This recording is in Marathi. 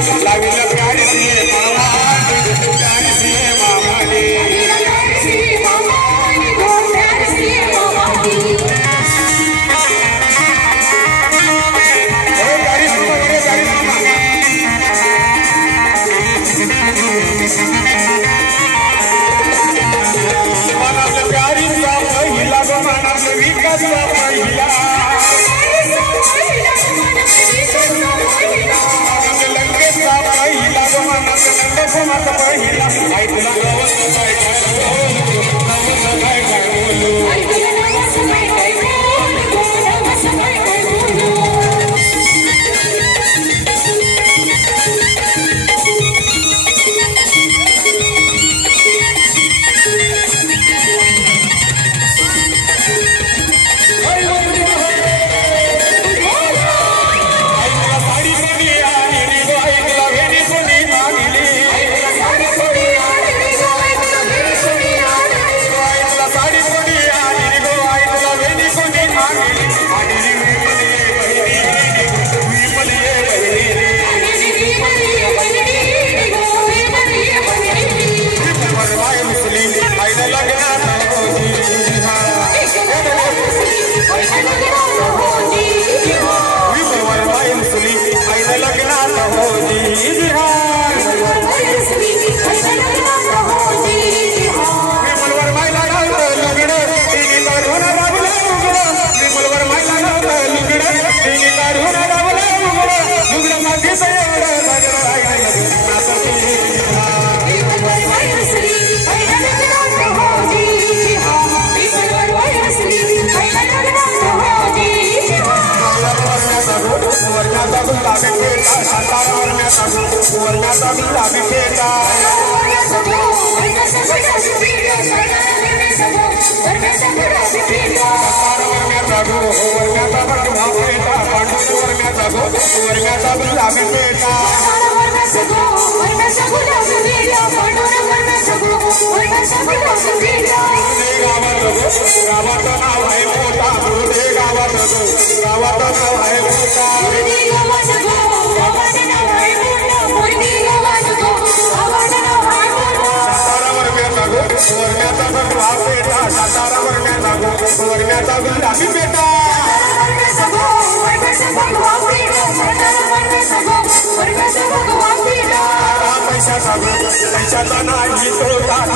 लाविला प्यारी सिए मामा प्यारी सिए मामा रे प्यारी सिए मामा प्यारी सिए मामा ओ प्यारी मामा रे प्यारी मामा मनातलं प्यारी सा पहिला ग मनातलं विकास सा पहिला आई तुला नवस काय गावाचं नाव आहे मोठा गुरुदे गावाचं नाव आहे मोठा सातारा वर्ण्याचा वर्ण्याचा गुलाबी पेटा पैशाचा नाही तोटा